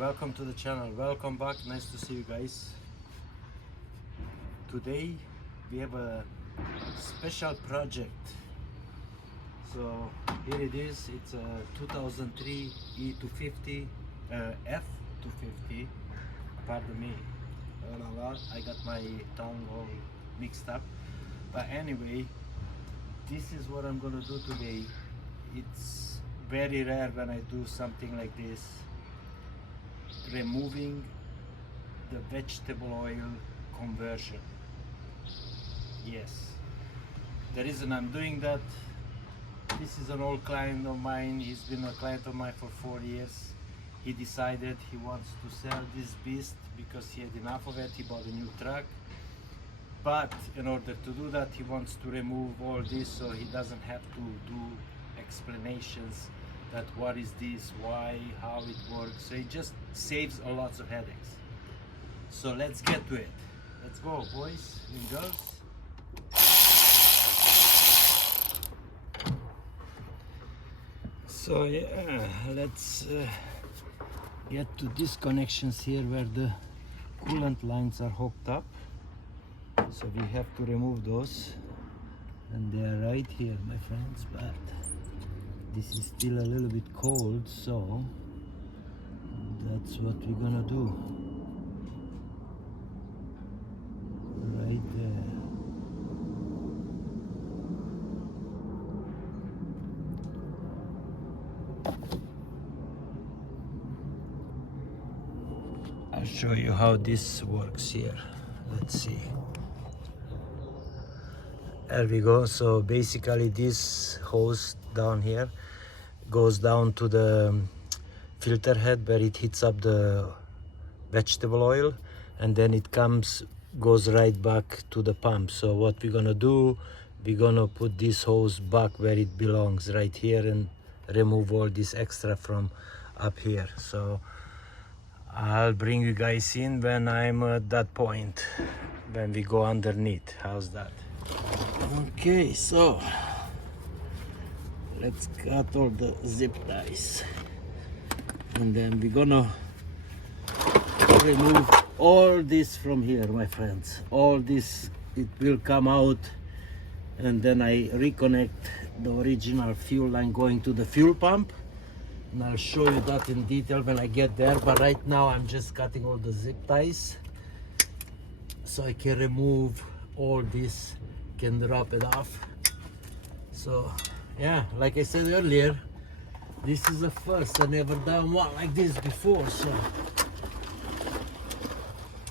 welcome to the channel, welcome back, nice to see you guys. Today we have a special project. So here it is, it's a 2003 E250 F250, pardon me, I got my tongue all mixed up, but anyway, this is what I'm gonna do today. It's very rare when I do something like this, removing the vegetable oil conversion. Yes, the reason I'm doing that, this is an old client of mine. He's been a client of mine for 4 years. He decided he wants to sell this beast because he had enough of it. He bought a new truck, but in order to do that he wants to remove all this so he doesn't have to do explanations that what is this, why, how it works. So it just saves a lots of headaches. So let's get to it. Let's go, boys and girls. So yeah, let's get to these connections here where the coolant lines are hooked up. So we have to remove those, and they are right here, my friends, but this is still a little bit cold, so that's what we're gonna do. Right there. I'll show you how this works here. Let's see. There we go. So basically this hose down here goes down to the filter head where it heats up the vegetable oil, and then it goes right back to the pump. So what we're gonna do, we're gonna put this hose back where it belongs, right here, and remove all this extra from up here. So I'll bring you guys in when I'm at that point, when we go underneath. How's that? Okay, so let's cut all the zip ties, and then we're gonna remove all this from here, my friends. All this, it will come out, and then I reconnect the original fuel line going to the fuel pump, and I'll show you that in detail when I get there. But right now I'm just cutting all the zip ties so I can remove all this, can drop it off. So yeah, like I said earlier, this is the first. I never done one like this before, so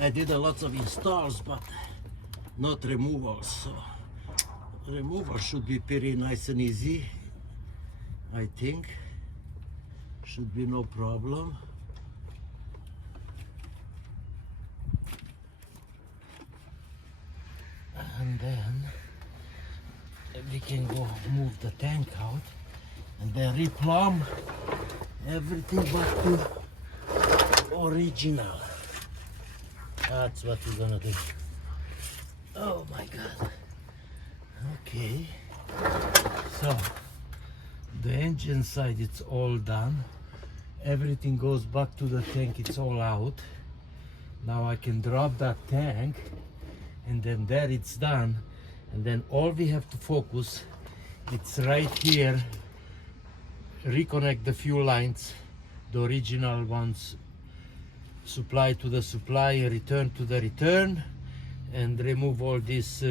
I did a lot of installs but not removals. So removal should be pretty nice and easy, I think. Should be no problem. And then we can go move the tank out and then replumb everything back to original. That's what we're gonna do. Oh my god. Okay, so the engine side, it's all done. Everything goes back to the tank, it's all out. Now I can drop that tank, and then there it's done. And then all we have to focus, it's right here, reconnect the fuel lines, the original ones, supply to the supply, return to the return, and remove all these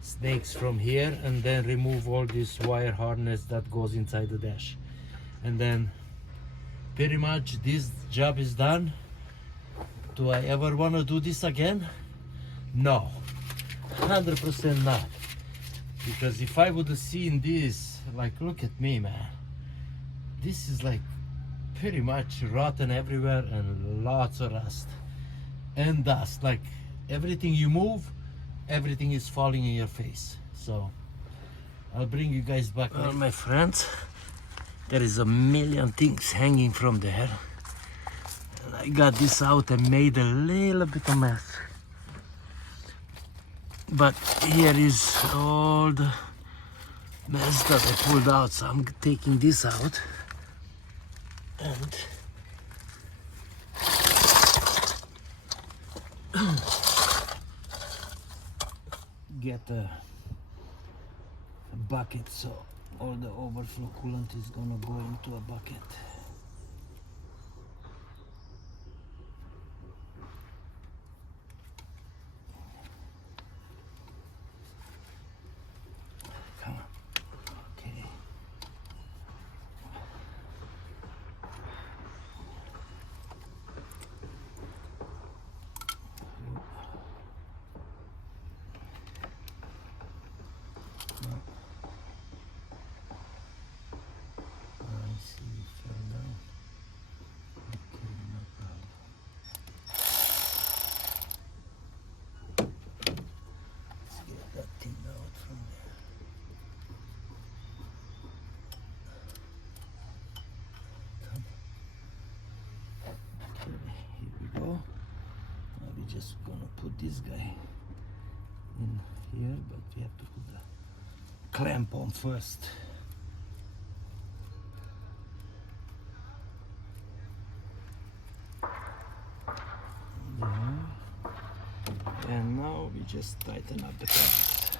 snakes from here, and then remove all this wire harness that goes inside the dash. And then pretty much this job is done. Do I ever want to do this again? No, 100% not. Because if I would have seen this, like, look at me, man, this is like pretty much rotten everywhere and lots of rust and dust. Like everything you move, everything is falling in your face. So I'll bring you guys back. Well, my friends, there is a million things hanging from there, and I got this out and made a little bit of mess. But here is all the mess that I pulled out, so I'm taking this out, and get a bucket, so all the overflow coolant is gonna go into a bucket. Come on. Okay. Just gonna put this guy in here, but we have to put the clamp on first. There. And now we just tighten up the clamps.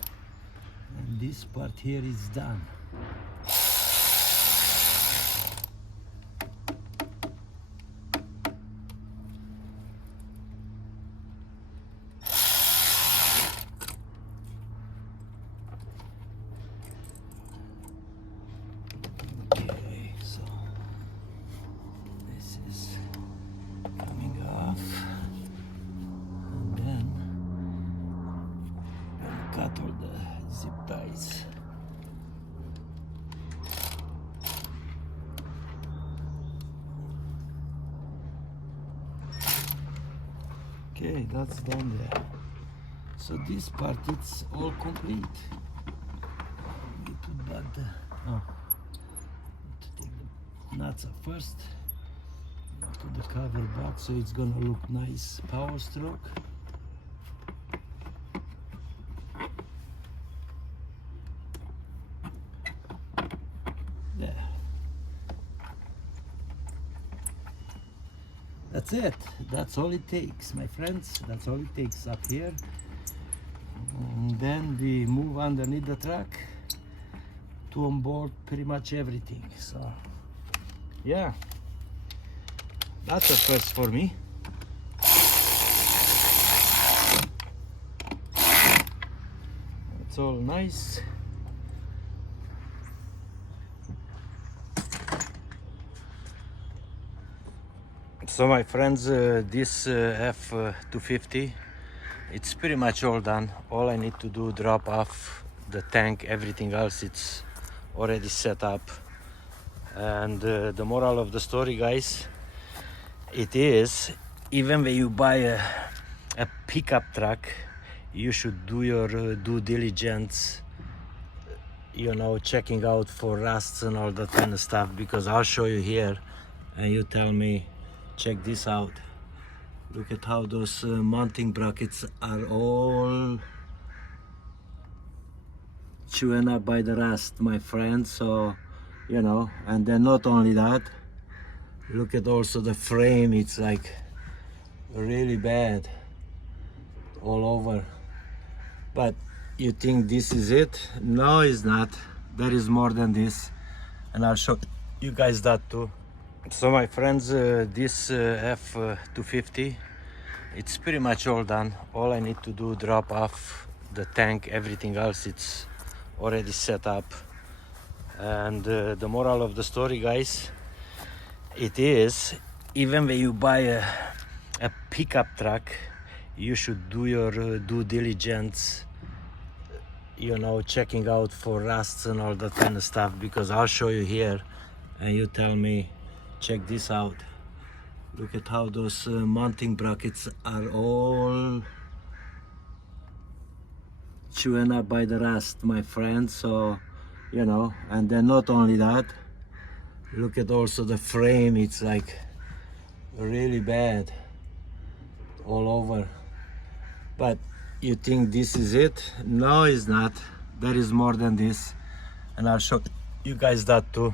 And this part here is done. Cut all the zip ties. Okay, that's done there. So this part, it's all complete. We put back the, to take the nuts up first. Put the cover back so it's gonna look nice, power stroke. That's it. That's all it takes, my friends. That's all it takes up here. And then we move underneath the truck to onboard pretty much everything. So, yeah, that's a first for me. It's all nice. So my friends, this F250, it's pretty much all done. All I need to do, drop off the tank, everything else it's already set up. And the moral of the story, guys, it is, even when you buy a pickup truck, you should do your due diligence, you know, checking out for rusts and all that kind of stuff, because I'll show you here and you tell me, check this out. Look at how those mounting brackets are all chewing up by the rust, my friend. So, you know, and then not only that, look at also the frame. It's like really bad all over. But you think this is it? No, it's not. There is more than this, and I'll show you guys that too. So my friends, this F250, it's pretty much all done. All I need to do, drop off the tank, everything else it's already set up. And the moral of the story, guys, it is, even when you buy a pickup truck, you should do your due diligence, you know, checking out for rusts and all that kind of stuff, because I'll show you here and you tell me, check this out. Look at how those mounting brackets are all chewing up by the rust, my friend. So, you know, and then not only that, look at also the frame. It's like really bad all over. But you think this is it? No, it's not. There is more than this, and I'll show you guys that too.